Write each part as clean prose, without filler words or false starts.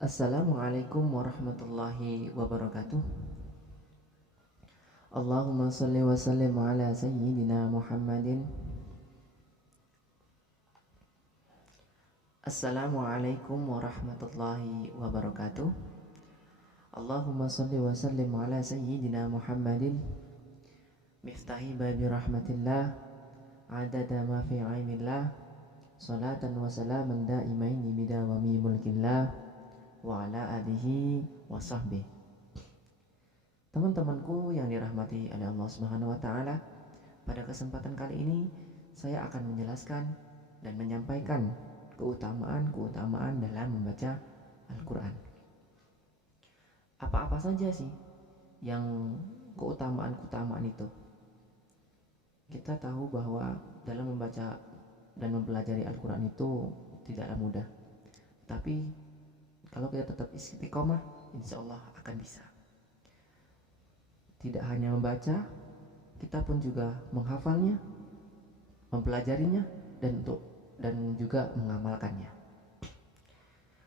Assalamualaikum warahmatullahi wabarakatuh. Allahumma salli wa sallim ala sayyidina Muhammadin. Assalamualaikum warahmatullahi wabarakatuh. Allahumma salli wa sallim ala sayyidina Muhammadin miftahi babi rahmatillah adada ma fi ainillah salatan wa salaman daimaini bidawami mulkillah wa ala alihi wa sahbihi. Teman-temanku yang dirahmati oleh Allah Subhanahu wa taala, pada kesempatan kali ini saya akan menjelaskan dan menyampaikan keutamaan-keutamaan dalam membaca Al-Qur'an. Apa-apa saja sih yang keutamaan-keutamaan itu? Kita tahu bahwa dalam membaca dan mempelajari Al-Qur'an itu tidaklah mudah. Tapi kalau kita tetap istiqomah, insya Allah akan bisa. Tidak hanya membaca, kita pun juga menghafalnya, mempelajarinya, dan juga mengamalkannya.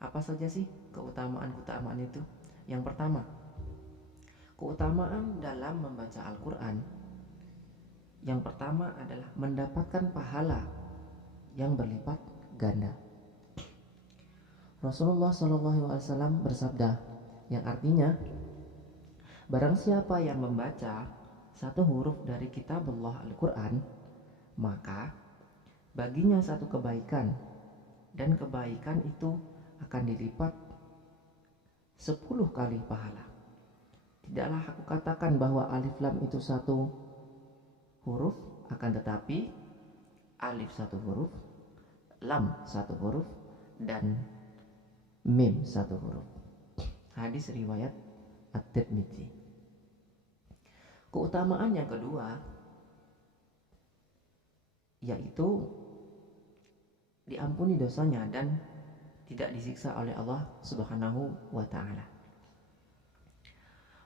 Apa saja sih keutamaan-keutamaan itu? Yang pertama, keutamaan dalam membaca Al-Quran. Yang pertama adalah mendapatkan pahala yang berlipat ganda. Rasulullah SAW bersabda, yang artinya, barang siapa yang membaca satu huruf dari kitabullah Al-Quran, maka baginya satu kebaikan, dan kebaikan itu akan dilipat 10 kali pahala. Tidaklah aku katakan bahwa alif lam itu satu huruf, akan tetapi alif satu huruf, lam satu huruf, dan mim satu huruf. Hadis riwayat At-Tirmidzi. Keutamaan yang kedua yaitu diampuni dosanya dan tidak disiksa oleh Allah Subhanahu wa taala.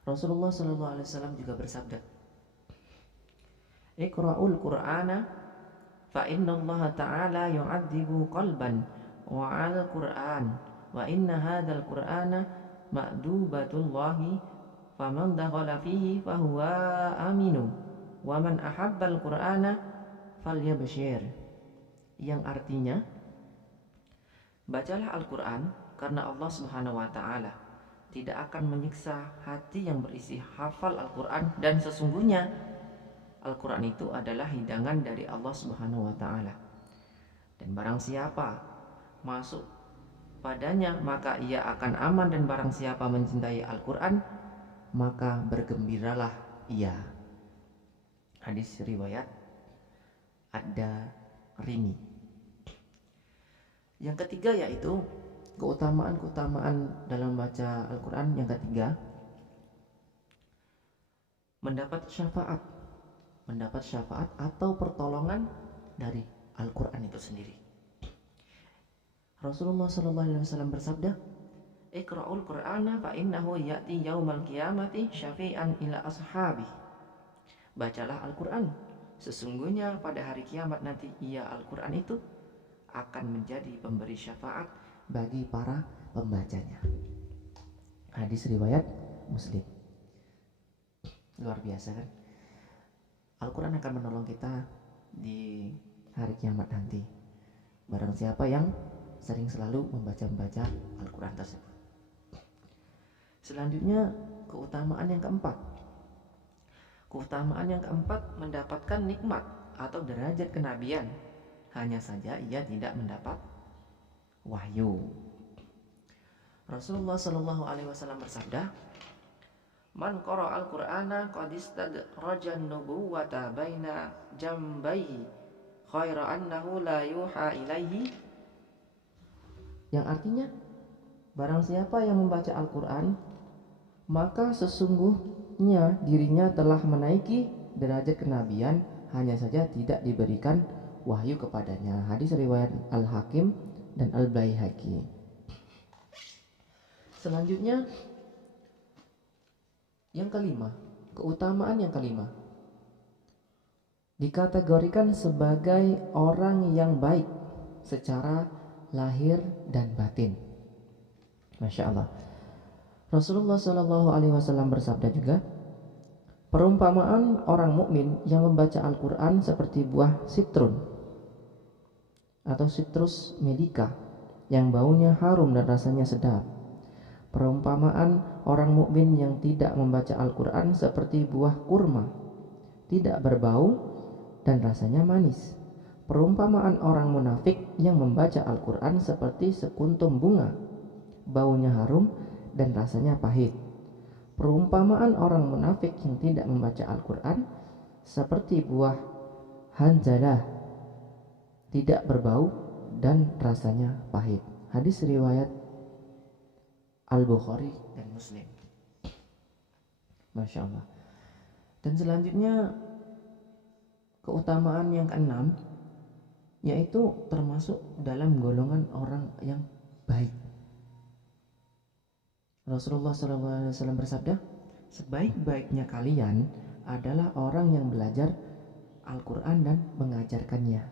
Rasulullah sallallahu alaihi wasallam juga bersabda, "Iqra'ul Qur'ana fa innallaha ta'ala yu'adzibu qalban wa 'al Qur'an wa inna hadzal Qur'ana ma'dubatullahi faman dakhala fihi fahuwa aminu wa man ahabbal Qur'ana falyabshir." Yang artinya, bacalah Al-Qur'an karena Allah Subhanahu wa taala tidak akan menyiksa hati yang berisi hafal Al-Qur'an, dan sesungguhnya Al-Qur'an itu adalah hidangan dari Allah Subhanahu wa taala. Dan barang siapa masuk padanya maka ia akan aman, dan barang siapa mencintai Al-Qur'an maka bergembiralah ia. Hadis riwayat Ad-Darimi. Yang ketiga yaitu keutamaan-keutamaan dalam baca Al-Quran. Yang ketiga, mendapat syafaat atau pertolongan dari Al-Quran itu sendiri. Rasulullah SAW bersabda, "Iqra'ul Qur'ana fa innahu ya'ti yaumal qiyamati syafi'an ila ashabi." Bacalah Al-Quran, sesungguhnya pada hari kiamat nanti Al-Quran itu akan menjadi pemberi syafaat bagi para pembacanya. Hadis riwayat Muslim. Luar biasa kan? Al-Quran akan menolong kita di hari kiamat nanti. Barang siapa yang sering selalu membaca Al-Quran tersebut. Selanjutnya, keutamaan yang keempat. Keutamaan yang keempat, mendapatkan nikmat atau derajat kenabian. Hanya saja ia tidak mendapat wahyu. Rasulullah Shallallahu Alaihi Wasallam bersabda, "Man qara al-Qur'ana qad istadraja an-nubuwata baina jambayhi khaira annahu la yuha ilaihi." Yang artinya, barang siapa yang membaca Al-Quran, maka sesungguhnya dirinya telah menaiki derajat kenabian, hanya saja tidak diberikan wahyu kepadanya. Hadis riwayat Al-Hakim dan Al-Baihaqi. Selanjutnya, yang kelima, keutamaan yang kelima, dikategorikan sebagai orang yang baik secara lahir dan batin. Masya Allah. Rasulullah Shallallahu Alaihi Wasallam bersabda juga, perumpamaan orang mukmin yang membaca Al-Quran seperti buah sitrun atau citrus medica yang baunya harum dan rasanya sedap. Perumpamaan orang mukmin yang tidak membaca Al-Quran seperti buah kurma, tidak berbau dan rasanya manis. Perumpamaan orang munafik yang membaca Al-Quran seperti sekuntum bunga, baunya harum dan rasanya pahit. Perumpamaan orang munafik yang tidak membaca Al-Quran seperti buah hanzalah, tidak berbau dan rasanya pahit. Hadis riwayat Al-Bukhari dan Muslim. Masya Allah. Dan selanjutnya keutamaan yang keenam, yaitu termasuk dalam golongan orang yang baik. Rasulullah SAW bersabda, sebaik-baiknya kalian adalah orang yang belajar Al-Quran dan mengajarkannya.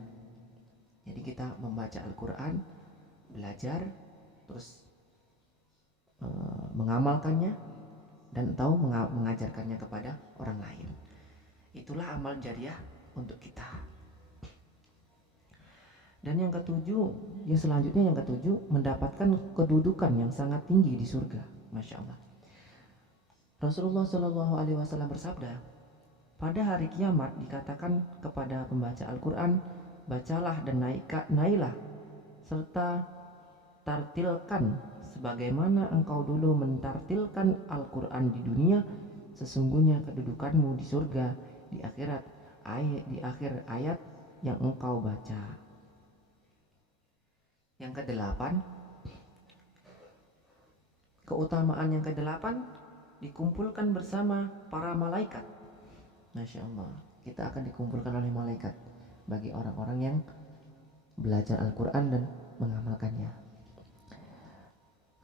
Jadi kita membaca Al-Quran, belajar, terus mengamalkannya dan tahu mengajarkannya kepada orang lain. Itulah amal jariah untuk kita. Dan yang ketujuh, yang ketujuh, mendapatkan kedudukan yang sangat tinggi di surga. Masya Allah. Rasulullah Shallallahu Alaihi Wasallam bersabda, pada hari kiamat dikatakan kepada pembaca Al-Quran, bacalah dan naiklah serta tartilkan sebagaimana engkau dulu mentartilkan Al-Quran di dunia. Sesungguhnya kedudukanmu di surga di akhir ayat yang engkau baca. Yang kedelapan, keutamaan yang kedelapan, dikumpulkan bersama para malaikat. Masya Allah, kita akan dikumpulkan oleh malaikat bagi orang-orang yang belajar Al-Quran dan mengamalkannya.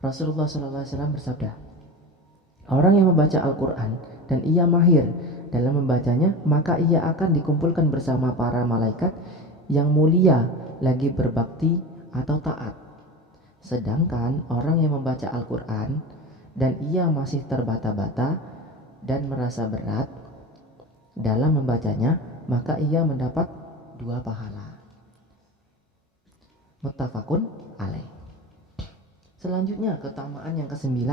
Rasulullah SAW bersabda, orang yang membaca Al-Quran dan ia mahir dalam membacanya, maka ia akan dikumpulkan bersama para malaikat yang mulia lagi berbakti atau taat. Sedangkan orang yang membaca Al-Quran dan ia masih terbata-bata dan merasa berat dalam membacanya, maka ia mendapat 2 pahala. Muttafaqun alaih. Selanjutnya keutamaan yang ke-9,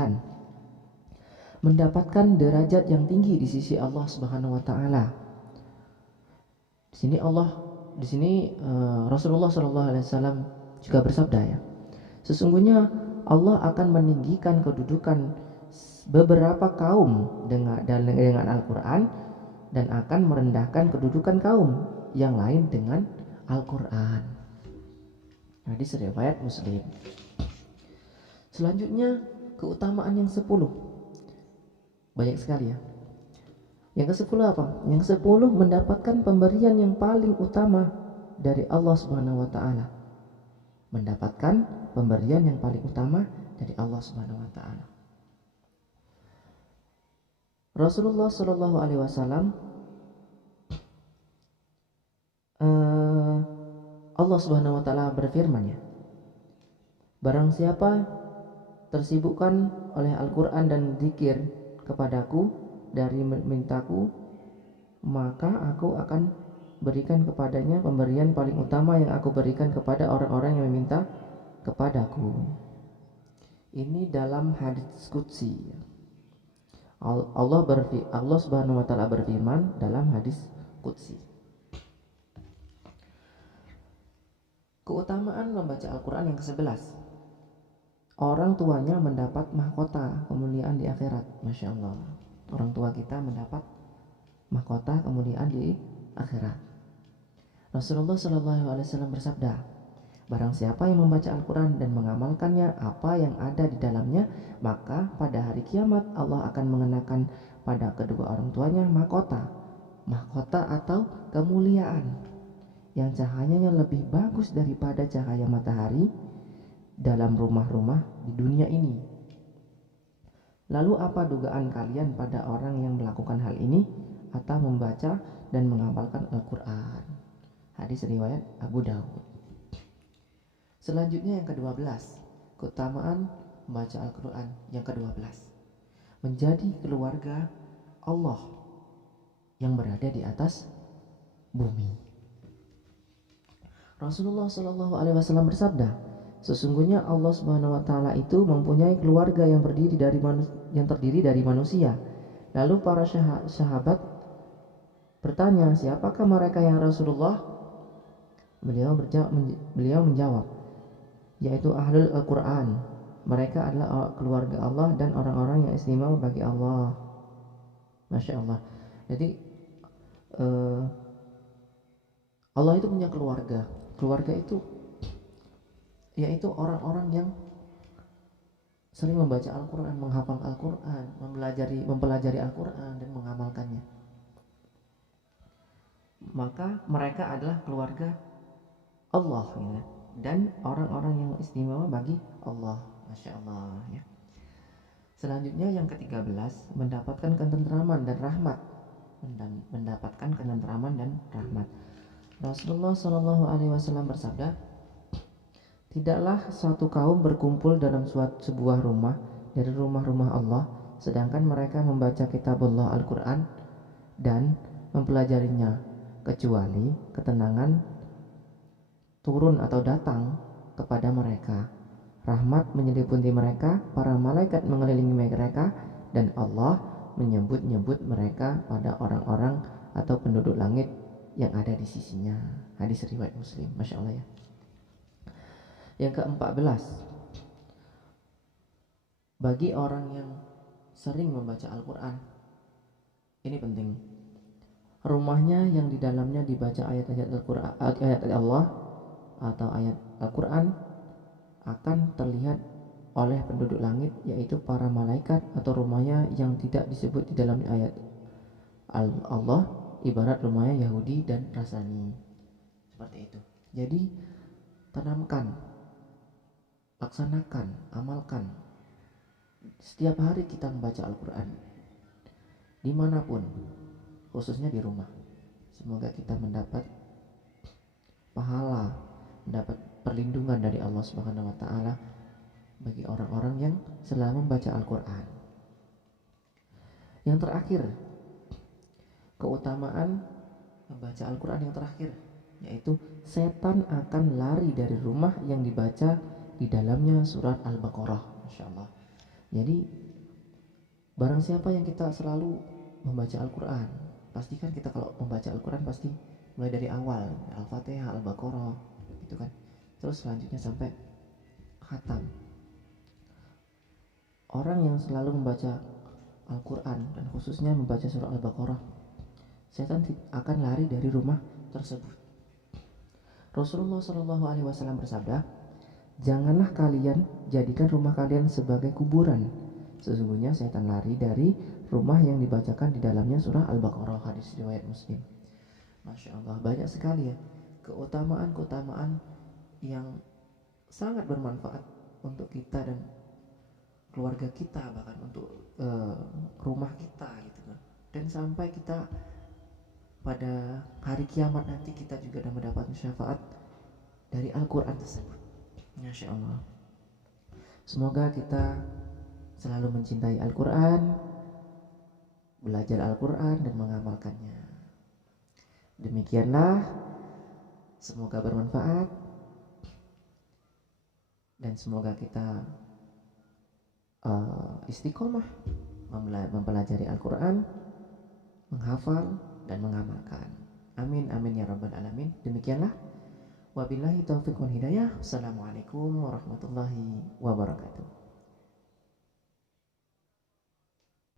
mendapatkan derajat yang tinggi di sisi Allah Subhanahu wa taala. Di sini Rasulullah sallallahu alaihi wasallam juga bersabda ya. Sesungguhnya Allah akan meninggikan kedudukan beberapa kaum dengan Al-Qur'an dan akan merendahkan kedudukan kaum yang lain dengan Al-Qur'an. Hadis riwayat Muslim. Selanjutnya keutamaan yang 10. Banyak sekali ya. Yang ke-10 apa? Yang ke-10 mendapatkan pemberian yang paling utama dari Allah Subhanahu wa taala. Mendapatkan pemberian yang paling utama dari Allah Subhanahu wa taala. Rasulullah Shallallahu alaihi wasallam Allah Subhanahu wa taala berfirman ya. Barang siapa tersibukkan oleh Al-Quran dan zikir kepadaku dari mintaku, maka aku akan berikan kepadanya pemberian paling utama yang aku berikan kepada orang-orang yang meminta kepadaku. Ini dalam hadits qudsi. Allah Subhanahu wa taala berfirman dalam hadis qudsi. Keutamaan membaca Al-Quran yang ke-11, orang tuanya mendapat mahkota kemuliaan di akhirat. Masya Allah, orang tua kita mendapat mahkota kemuliaan di akhirat. Rasulullah SAW bersabda, barang siapa yang membaca Al-Quran dan mengamalkannya apa yang ada di dalamnya, maka pada hari kiamat Allah akan mengenakan pada kedua orang tuanya mahkota atau kemuliaan yang cahayanya lebih bagus daripada cahaya matahari dalam rumah-rumah di dunia ini. Lalu apa dugaan kalian pada orang yang melakukan hal ini atau membaca dan mengamalkan Al-Quran? Hadis riwayat Abu Dawud. Selanjutnya yang ke-12, keutamaan membaca Al-Quran. Yang ke-12, menjadi keluarga Allah yang berada di atas bumi. Rasulullah Shallallahu Alaihi Wasallam bersabda, sesungguhnya Allah Subhanahu Wa Taala itu mempunyai keluarga yang terdiri dari manusia. Lalu para sahabat bertanya, siapakah mereka yang Rasulullah? Beliau menjawab, yaitu ahlul Al-Quran. Mereka adalah keluarga Allah dan orang-orang yang istimewa bagi Allah. Masya Allah. Jadi Allah itu punya keluarga. Keluarga itu yaitu orang-orang yang sering membaca Al-Quran, menghafal Al-Quran, mempelajari Al-Quran dan mengamalkannya. Maka mereka adalah keluarga Allah ya, dan orang-orang yang istimewa bagi Allah. Masya Allah ya. Selanjutnya yang ke-13, mendapatkan ketentraman dan rahmat. Mendapatkan ketentraman dan rahmat. Rasulullah Shallallahu Alaihi Wasallam bersabda, tidaklah satu kaum berkumpul dalam sebuah rumah dari rumah-rumah Allah, sedangkan mereka membaca kitabullah Al-Quran dan mempelajarinya, kecuali ketenangan turun atau datang kepada mereka. Rahmat menyelimuti mereka, para malaikat mengelilingi mereka, dan Allah menyebut-nyebut mereka pada orang-orang atau penduduk langit yang ada di sisinya. Hadis riwayat Muslim. Masya Allah ya. Yang ke-14, bagi orang yang sering membaca Al-Quran, ini penting, rumahnya yang di dalamnya dibaca ayat-ayat Al-Quran, ayat Allah atau ayat Al-Quran, akan terlihat oleh penduduk langit, yaitu para malaikat, atau rumahnya yang tidak disebut di dalam ayat Allah, ibarat rumahnya Yahudi dan Nasrani. Seperti itu. Jadi tanamkan, laksanakan, amalkan. Setiap hari kita membaca Al-Quran, dimanapun, khususnya di rumah. Semoga kita mendapat pahala, mendapat perlindungan dari Allah Subhanahu Wa Taala bagi orang-orang yang selalu membaca Al-Quran. Yang terakhir, keutamaan membaca Al-Quran yang terakhir, yaitu setan akan lari dari rumah yang dibaca di dalamnya surat Al-Baqarah. Masya Allah. Jadi barang siapa yang kita selalu membaca Al-Quran, pastikan kita kalau membaca Al-Quran pasti mulai dari awal, Al-Fatihah, Al-Baqarah, gitu kan, terus selanjutnya sampai khatam. Orang yang selalu membaca Al-Quran dan khususnya membaca surah Al-Baqarah, setan akan lari dari rumah tersebut. Rasulullah Shallallahu Alaihi Wasallam bersabda, janganlah kalian jadikan rumah kalian sebagai kuburan. Sesungguhnya setan lari dari rumah yang dibacakan di dalamnya surah Al-Baqarah. Hadis riwayat Muslim. Masya Allah, banyak sekali ya keutamaan-keutamaan yang sangat bermanfaat untuk kita dan keluarga kita, bahkan untuk rumah kita gitu kan. Dan sampai kita pada hari kiamat nanti kita juga akan mendapat syafaat dari Al-Quran tersebut. Masya Allah. Semoga kita selalu mencintai Al-Quran, belajar Al-Quran dan mengamalkannya. Demikianlah, semoga bermanfaat dan semoga kita istiqomah mempelajari Al-Quran, menghafal dan mengamalkan. Amin amin ya rabbal alamin. Demikianlah, wabillahi taufiq wal hidayah. Assalamualaikum warahmatullahi wabarakatuh.